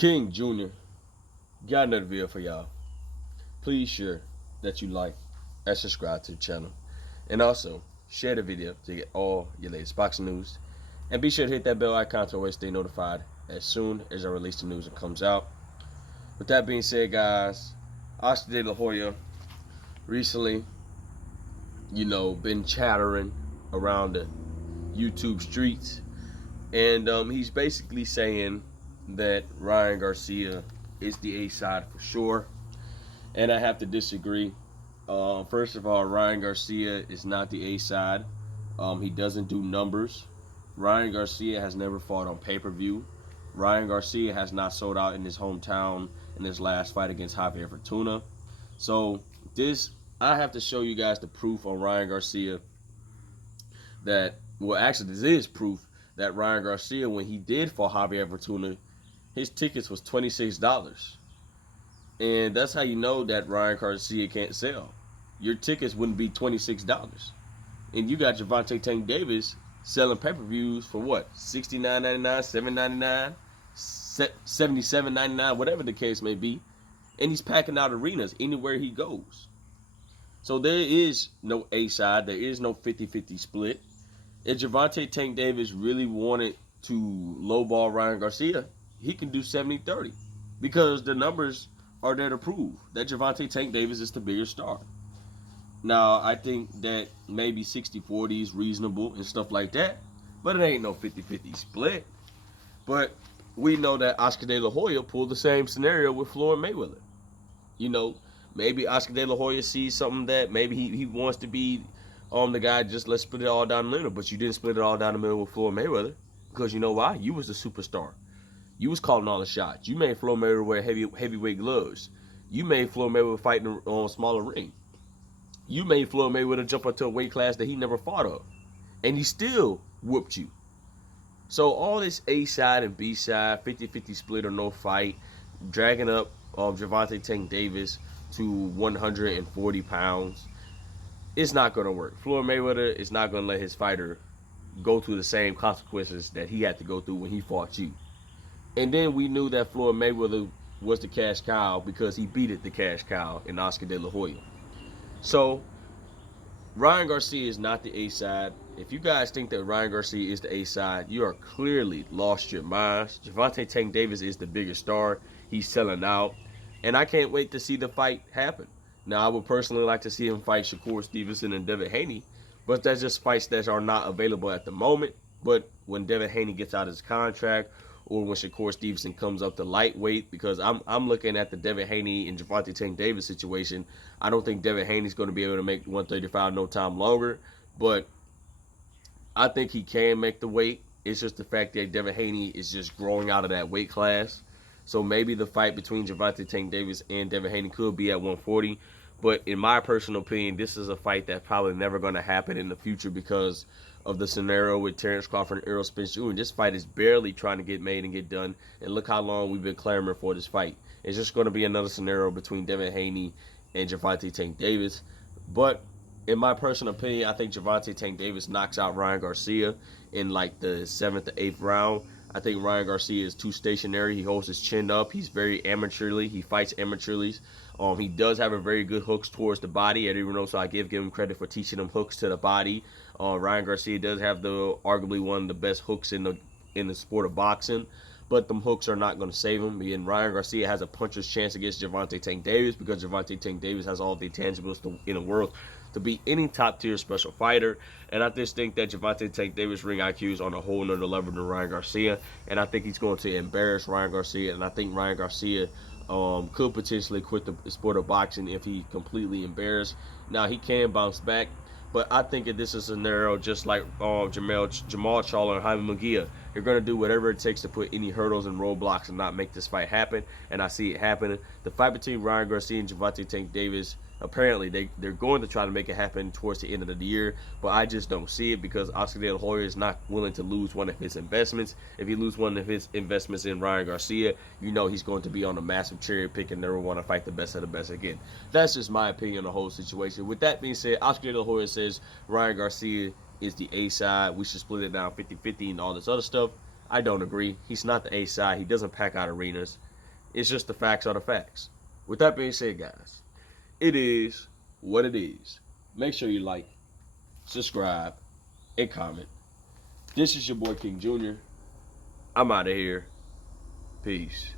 King Jr. got another video for y'all. Please share that you like and subscribe to the channel. And also, share the video to get all your latest boxing news. And be sure to hit that bell icon to always stay notified as soon as I release the news and comes out. With that being said, guys, Oscar De La Hoya recently, been chattering around the YouTube streets. And he's basically saying that Ryan Garcia is the A side for sure. And I have to disagree. First of all, Ryan Garcia is not the A side. He doesn't do numbers. Ryan Garcia has never fought on pay-per-view. Ryan Garcia has not sold out in his hometown in his last fight against Javier Fortuna. So I have to show you guys the proof on Ryan Garcia that, well, actually, this is proof that Ryan Garcia, when he did fight Javier Fortuna, his tickets was $26. And that's how you know that Ryan Garcia can't sell. Your tickets wouldn't be $26. And you got Gervonta Tank Davis selling pay-per-views for what? $69.99, $7.99, $77.99, whatever the case may be. And he's packing out arenas anywhere he goes. So there is no A side. There is no 50-50 split. If Gervonta Tank Davis really wanted to lowball Ryan Garcia, he can do 70-30. Because the numbers are there to prove that Gervonta Tank Davis is the bigger star. Now, I think that maybe 60-40 is reasonable and stuff like that, but it ain't no 50-50 split. But we know that Oscar De La Hoya pulled the same scenario with Floyd Mayweather. Maybe Oscar De La Hoya sees something that maybe he wants to be the guy, just let's split it all down the middle. But you didn't split it all down the middle with Floyd Mayweather, because you know why? You was the superstar. You was calling all the shots. You made Floyd Mayweather wear heavyweight gloves. You made Floyd Mayweather fight on a smaller ring. You made Floyd Mayweather jump up to a weight class that he never fought of. And he still whooped you. So all this A side and B side, 50-50 split or no fight, dragging up Gervonta Tank Davis to 140 pounds, it's not going to work. Floyd Mayweather is not going to let his fighter go through the same consequences that he had to go through when he fought you. And then we knew that Floyd Mayweather was the cash cow because he beat the cash cow in Oscar De La Hoya. So, Ryan Garcia is not the A side. If you guys think that Ryan Garcia is the A side, you are clearly lost your minds. Gervonta Tank Davis is the bigger star. He's selling out. And I can't wait to see the fight happen. Now, I would personally like to see him fight Shakur Stevenson and Devin Haney, but that's just fights that are not available at the moment. But when Devin Haney gets out of his contract, or when Shakur Stevenson comes up to lightweight, because I'm looking at the Devin Haney and Gervonta Tank Davis situation. I don't think Devin Haney's going to be able to make 135 no time longer, but I think he can make the weight. It's just the fact that Devin Haney is just growing out of that weight class. So maybe the fight between Gervonta Tank Davis and Devin Haney could be at 140. But in my personal opinion, this is a fight that's probably never going to happen in the future because of the scenario with Terrence Crawford and Errol Spence Jr. This fight is barely trying to get made and get done. And look how long we've been clamoring for this fight. It's just going to be another scenario between Devin Haney and Gervonta Tank Davis. But in my personal opinion, I think Gervonta Tank Davis knocks out Ryan Garcia in like the 7th or 8th round. I think Ryan Garcia is too stationary. He holds his chin up. He's very amateurly. He fights amateurly. He does have a very good hooks towards the body. Everyone knows, so I give him credit for teaching him hooks to the body. Ryan Garcia does have arguably one of the best hooks in the sport of boxing, but them hooks are not going to save him. And Ryan Garcia has a puncher's chance against Gervonta Tank Davis because Gervonta Tank Davis has all the intangibles in the world to beat any top-tier special fighter. And I just think that Gervonta Tank Davis' ring IQ is on a whole nother level than Ryan Garcia. And I think he's going to embarrass Ryan Garcia. And I think Ryan Garcia could potentially quit the sport of boxing if he completely embarrassed. Now, he can bounce back. But I think if this is a scenario just like Jamal Charlo and Jaime Munguia, you're going to do whatever it takes to put any hurdles and roadblocks and not make this fight happen. And I see it happening. The fight between Ryan Garcia and Gervonta Tank Davis, apparently they're going to try to make it happen towards the end of the year, but I just don't see it because Oscar De La Hoya is not willing to lose one of his investments. If he loses one of his investments in Ryan Garcia, you know he's going to be on a massive cherry pick and never want to fight the best of the best again. That's just my opinion on the whole situation. With that being said, Oscar De La Hoya says Ryan Garcia is the A side. We should split it down 50-50 and all this other stuff. I don't agree. He's not the A side. He doesn't pack out arenas. It's just the facts are the facts. With that being said, guys, it is what it is. Make sure you like, subscribe, and comment. This is your boy King Jr. I'm out of here. Peace.